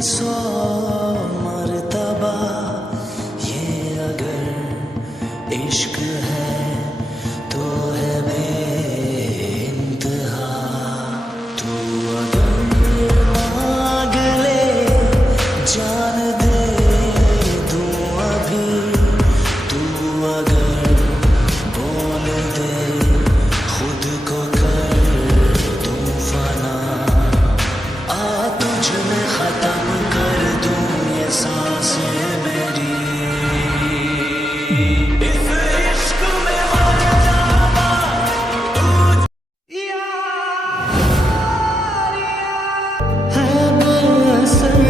सौ मर्तबा ये अगर इश्क है तो है बेइंतहा। तू अगर मांग ले जान दे दूं अभी, तू अगर बोल दे खुद को कर दूं फना। आ तुझ में खत्म कर दूं ये सांसें मेरी, इस इश्क में मर जावा तू है बेअसर।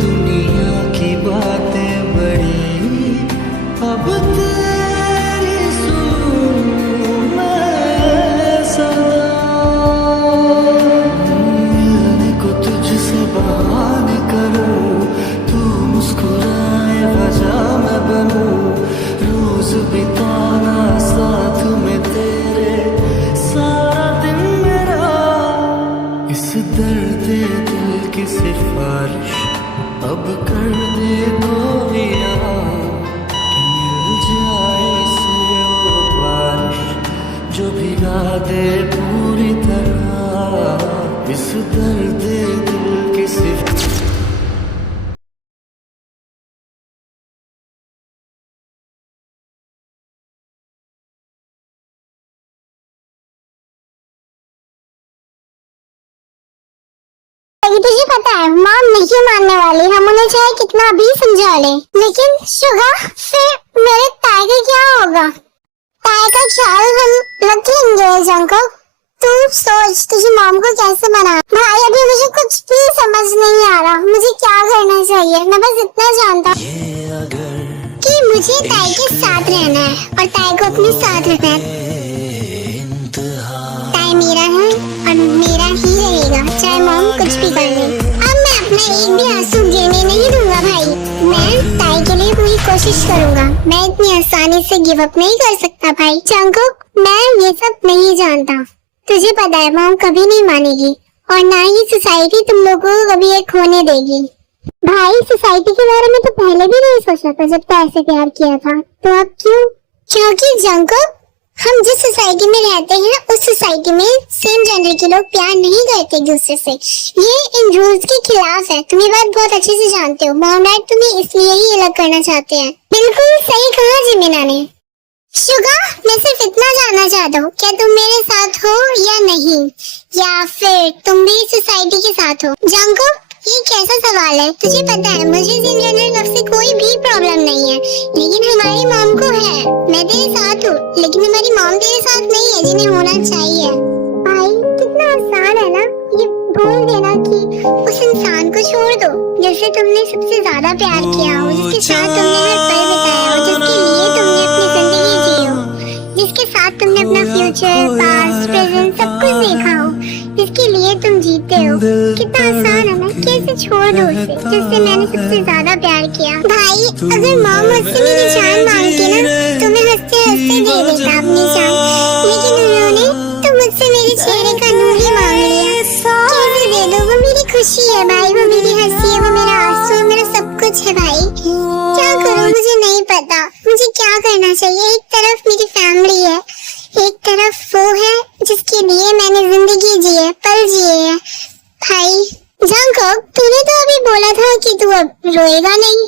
दुनिया की बातें बड़ी अब तेरी सुनूं मैं सदा। मिलने को तुझसे बहाने करूं, तू मुस्कुराए वजह मैं बनूं। रोज बिताना साथ में तेरे सारा दिन मेरा। इस दर्द दिल की सिफारिश अब कर दे कोई यहाँ, कि मिल जाए इसे वो बारिश जो भिगा दे पूरी तरह। इस दर्द दिल की सिर्फ तुझे पता है मॉम नहीं मानने वाली, हम उन्हें चाहे कितना भी समझा ले। लेकिन शुगर फिर मेरे ताए का क्या होगा? ताए का ख्याल हम रख लेंगे जंकल। तू सोच तुझे मॉम को कैसे मना। भाई अभी मुझे कुछ भी समझ नहीं आ रहा, मुझे क्या करना चाहिए। मैं बस इतना जानता हूँ कि मुझे ताए के साथ रहना है और ताए को अपने साथ रखना है। ताए मेरा है और मेरा ही रहेगा, चाहे मॉम कुछ भी कर ले। अब मैं अपना एक भी आंसू गिरने नहीं दूंगा भाई। मैं ताई के लिए पूरी कोशिश करूंगा। मैं इतनी आसानी से गिव अप नहीं कर सकता भाई। जंकुक मैं ये सब नहीं जानता, तुझे पता है मॉम कभी नहीं मानेगी और ना ही सोसाइटी तुम लोगों को कभी एक होने देगी। भाई सोसाइटी के बारे में तो पहले भी नहीं सोचा था जब तो ऐसे प्यार किया था, तो अब क्यों? क्योंकि जंकुक हम जिस सोसाइटी में रहते हैं उस सोसाइटी में सेम जेंडर के लोग प्यार नहीं करते एक दूसरे से। ये इन रूल्स के खिलाफ है, तुम ये बात बहुत अच्छे से जानते हो। मॉम डैड तुम्हें इसलिए ही अलग करना चाहते हैं। बिल्कुल सही कहा जिमिना ने। शुगा मैं सिर्फ इतना जानना चाहता हूँ, क्या तुम मेरे साथ हो या नहीं, या फिर तुम भी सोसाइटी के साथ हो? जंकुक ये कैसा सवाल है? तुझे पता है मुझे सेम जेंडर लव से कोई भी प्रॉब्लम नहीं है, लेकिन हमारी मॉम को है। मैं तेरे साथ हूँ लेकिन हमारी मॉम तेरे साथ नहीं है जिन्हें होना चाहिए। भाई कितना आसान है ना ये बोल देना कि उस इंसान को छोड़ दो जिससे तुमने सबसे ज्यादा प्यार किया हो, जिसके साथ तुमने हर पल बिताया हो, जिसके लिए तुमने अपनी जिंदगी जी हो, जिसके साथ तुमने अपना फ्यूचर पास्ट प्रेजेंट सब कुछ देखा हो, जिसके लिए तुम जीते हो। कितना आसान है ना, कैसे छोड़ दो उसे जिससे मैंने सबसे ज्यादा प्यार किया। भाई अगर मॉम मुझसे मेरी जान मांगती ना तो मैं हंसते हंसते दे देता अपनी जान, लेकिन उन्होंने तो मुझसे मेरे चेहरे का नूर ही मांग लिया। कैसे दे दो? वो मेरी खुशी है भाई, वो मेरी हंसी है, वो मेरा आंसू है, मेरा सब कुछ है भाई। क्या करूं मुझे नहीं पता, मुझे क्या करना चाहिए। एक तरफ मेरी फैमिली है, एक तरफ वो है जिसके लिए मैंने जिंदगी जी है, पल जिए है। भाई जंकुक तूने तो अभी बोला था कि तू अब रोएगा नहीं।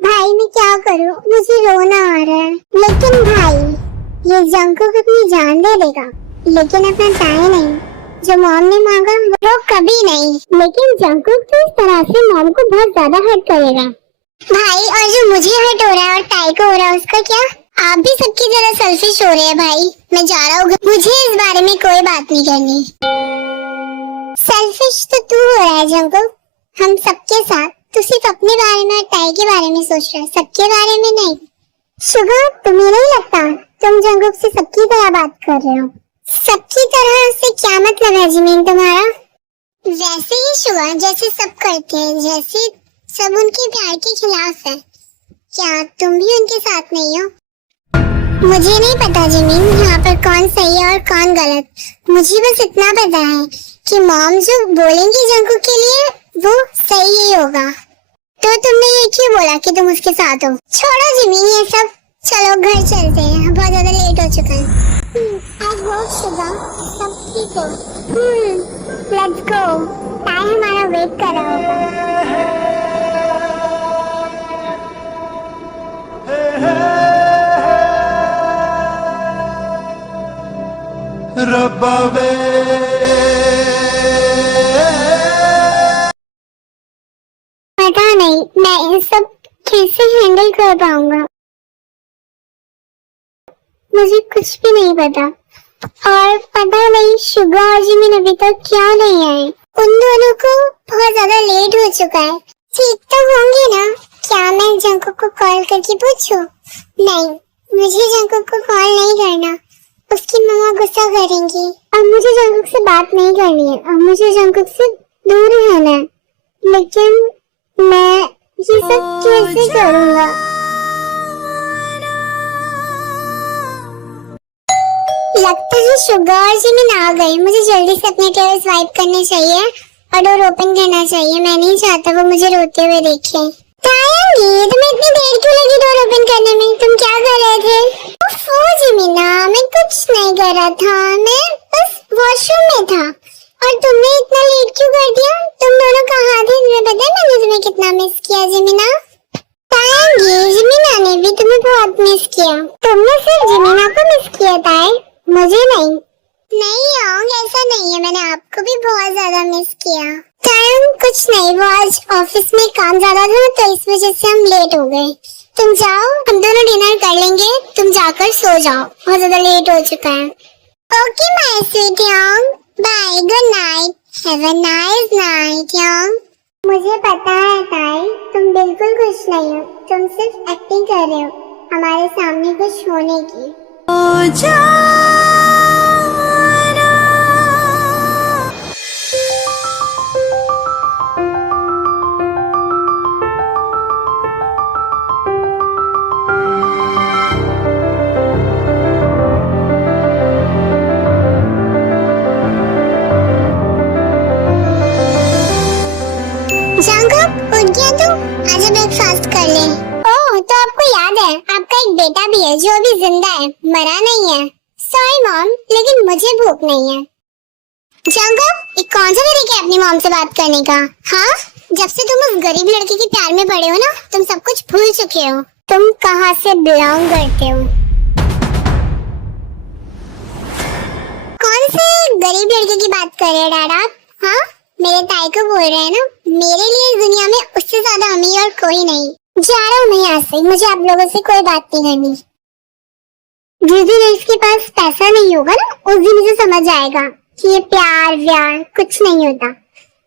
भाई मैं क्या करूं, मुझे रोना आ रहा है। लेकिन भाई ये जंकुक अपनी जान दे देगा लेकिन अपना ताए नहीं। जो मॉम ने मांगा वो कभी नहीं। लेकिन जंकुक तो इस तरह से मॉम को बहुत ज्यादा हर्ट करेगा। भाई और जो मुझे हर्ट हो रहा है और ताई को हो रहा है उसका क्या? आप भी सबकी तरह सेल्फिश हो रहे हैं भाई। मैं जा रहा हूँ, मुझे इस बारे में कोई बात नहीं करनी। सेल्फिश तो तू हो रहा है जंकुक, हम सबके साथ। तू सिर्फ अपने बारे में और ताई के बारे में सोच रहा है, सबके बारे में नहीं। शुगर तुम्हें नहीं लगता तुम जंकुक से सबकी तरह बात कर रहे हो? सबकी तरह से क्या मतलब है जिमीन तुम्हारा? वैसे ही शुगर जैसे सब करते हैं, जैसे सब उनके प्यार के खिलाफ है, क्या तुम भी उनके साथ नहीं हो? मुझे नहीं पता जिमीन यहाँ पर कौन सही है और कौन गलत। मुझे बस इतना पता है कि मॉम जो बोलेंगी जंकुक के लिए वो सही ही होगा। तो तुमने ये क्यों बोला कि तुम उसके साथ हो? छोड़ो जिमी ये सब, चलो घर चलते हैं, बहुत ज्यादा लेट हो चुका है। आई होप शुगा सब ठीक हो। लेट्स गो, टाइम हमारा वेट कर रहा होगा। रब्बा वे पता नहीं मैं ये सब कैसे हैंडल कर पाऊंगा, मुझे कुछ भी नहीं पता। और पता नहीं शुगा और जिमिन अभी तक क्यों नहीं आए। उन दोनों को बहुत ज्यादा लेट हो चुका है। ठीक तो होंगे ना? क्या मैं जंकुक को कॉल करके पूछूं? नहीं, मुझे जंकुक को कॉल नहीं करना, उसकी मम्मा गुस्सा करेंगी। अब मुझे जंकुक से बात नहीं करनी है, अब मुझे जंकुक से दूर रहना है। लेकिन मैं ये सब कैसे करूंगा? लगता है शुगा और जिमिन आ गए। मुझे जल्दी से अपने टेबल स्वाइप करने चाहिए और डोर ओपन करना चाहिए। मैं नहीं चाहता वो मुझे रोते हुए देखे। तायंगी, तुम्हें इतनी देर क्यों लगी डोर ओपन करने में? तुम क्या कर रहे थे? ओफो जिमिना, मैं कुछ नहीं कर रहा था, मैं बस वॉशरूम में था। और तुमने इतना लेट क्यों कर दिया? तुम दोनों कहाँ थे? तुम्हें पता है मैंने तुम्हें कितना मिस किया जिमिना। तायंगी, जिमिना ने भी तुम्हें बहुत मिस किया। तुमने सिर्फ जिमिना को मिस किया ताय, मुझे नहीं। नहीं योंग, ऐसा नहीं है, मैंने आपको भी बहुत ज्यादा मिस किया। टाइम कुछ नहीं, वो आज ऑफिस में काम ज्यादा था तो इस वजह से हम लेट हो गए। तुम जाओ, हम दोनों डिनर कर लेंगे, तुम जाकर सो जाओ, बहुत ज्यादा लेट हो चुका है। Okay my sweet young, bye, good night, have a nice night young. मुझे पता है ताई, तुम बिल्कुल खुश नहीं हो, तुम सिर्फ एक्टिंग कर रहे हो हमारे सामने खुश होने की। जंकुक, उठ गया तू? आजा ब्रेकफास्ट कर ले। ओह, तो आपको याद है आपका एक बेटा भी है जो अभी जिंदा है, मरा नहीं है। सॉरी मॉम, लेकिन मुझे भूख नहीं है। जंकुक, ये कौन सा तरीका है अपनी मॉम से बात करने का? हाँ, जब से तुम उस गरीब लड़के के प्यार में पड़े हो ना, तुम सब कुछ भूल चुके हो। तुम कहाँ से बिलोंग करते हो? कौन से गरीब लड़के की बात कर रहे हो डैड आप? हाँ, मेरे ताई को बोल रहे हैं ना? मेरे लिए इस दुनिया में उससे ज्यादा अमीर और कोई नहीं। जा रहा हूँ मैं यहाँ से, मुझे आप लोगों से कोई बात नहीं करनी। जिस दिन इसके पास पैसा नहीं होगा ना, उस दिन मुझे समझ आएगा कि ये प्यार व्यार कुछ नहीं होता,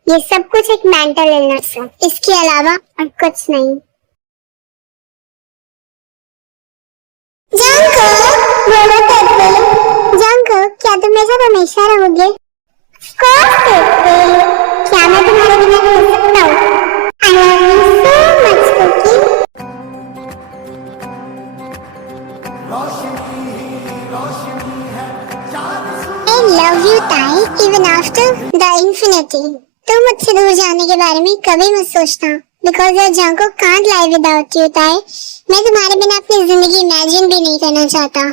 ये सब कुछ एक मेंटल इलनेस है, इसके अलावा और कुछ नहीं। जंकुक, क्या तुम मेरे साथ हमेशा रहोगे? क्या मैं तुम्हारे बिना रह सकता हूँ? I love you so much, Cookie. I love you, Tai, even after the infinity. तुम मुझसे दूर जाने के बारे में कभी मत सोचना, because your Jungkook can't live without you, Tai. मैं तुम्हारे बिना अपनी जिंदगी इमेजिन भी नहीं करना चाहता।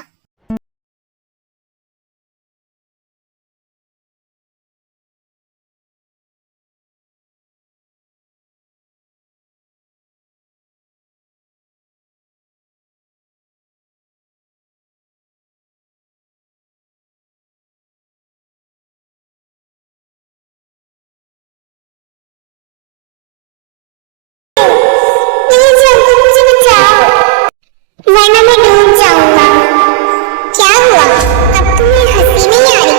वरना मैं डूब जाऊंगा। क्या हुआ? अब तुम्हें हंसी नहीं आ रही?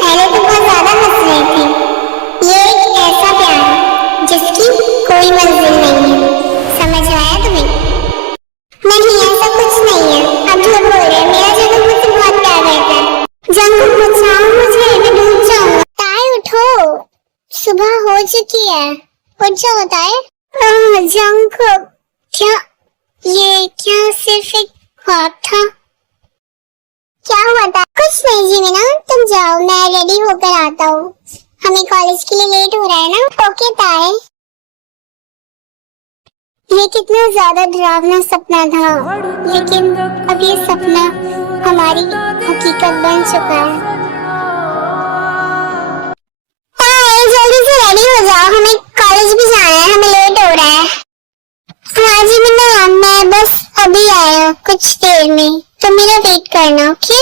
पहले तो बहुत ज्यादा हंस रहे थे। ये एक ऐसा प्यार है जिसकी कोई मंजिल नहीं है, समझ आया तुम्हें? नहीं, ऐसा कुछ नहीं है, अब झूठ बोल रहे हैं। मेरा जंकुक मुझसे बहुत प्यार करता है। जंकुक बचाओ मुझे, मैं डूब जाऊंगा। ताई उठो, सुबह हो चुकी है, उठ जाओ ताई। जंकुक, ये क्या सिर्फ एक ख्वाब था? क्या हुआ था? कुछ नहीं जिमिना, तुम जाओ, मैं रेडी होकर आता हूँ। हमें कॉलेज के लिए लेट हो रहा है ना। ओके ताई। ये कितना ज्यादा डरावना सपना था, लेकिन अब ये सपना हमारी हकीकत बन चुका है। हाँ, जल्दी से रेडी हो जाओ, हमें कॉलेज भी जाना है, हमें लेट हो रहा है। हाँ जी मुन्ना, मैं बस अभी आया हूँ, कुछ देर में, तो मेरा वेट करना, ओके?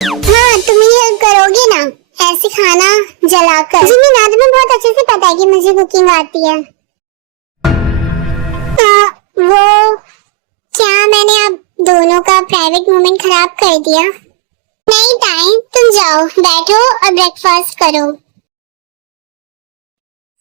हाँ, तुम ये करोगे ना, ऐसे खाना जलाकर? जी मीना, तुम्हें बहुत अच्छे से पता है कि मुझे कुकिंग आती है। वो क्या मैंने आप दोनों का प्राइवेट मोमेंट खराब कर दिया? नहीं ताई, तुम जाओ, बैठो और ब्रेकफास्ट करो।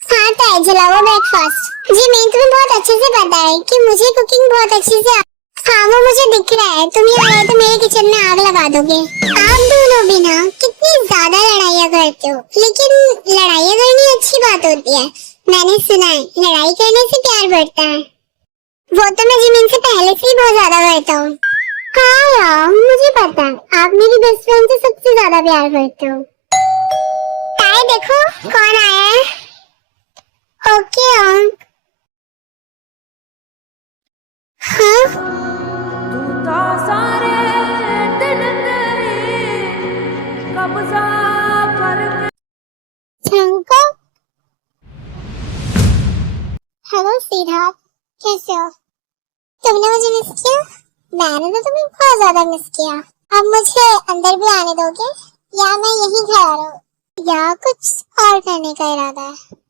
हाँ ताई, जलाओ ब्रेकफास्ट। जी मैं तुम्हें बहुत अच्छे से पता है कि मुझे कुकिंग बहुत अच्छे से हाँ वो मुझे दिख रहा है, तुम यहाँ आए तो मेरे किचन में आग लगा दोगे। आप दोनों भी ना कितनी ज्यादा लड़ाइयाँ करते हो, लेकिन लड़ाइयाँ करनी अच्छी बात होती है। मैंने सुना है लड़ाई करने से प्यार बढ़ता है। वो तो मैं जिमिन से पहले से ही बहुत ज्यादा करता हूँ। हाँ यार, मुझे पता है, आप मेरी बेस्ट फ्रेंड से सबसे ज्यादा प्यार करते हो। ताई देखो कौन आया है। ओके अंक। हाँ हेलो सिद्धार्थ, कैसे हो? तुमने मुझे मिस किया? मैंने तो तुम्हें बहुत ज्यादा मिस किया। अब मुझे अंदर भी आने दोगे या मैं यहीं खड़ा रहूं, या कुछ और करने का इरादा है?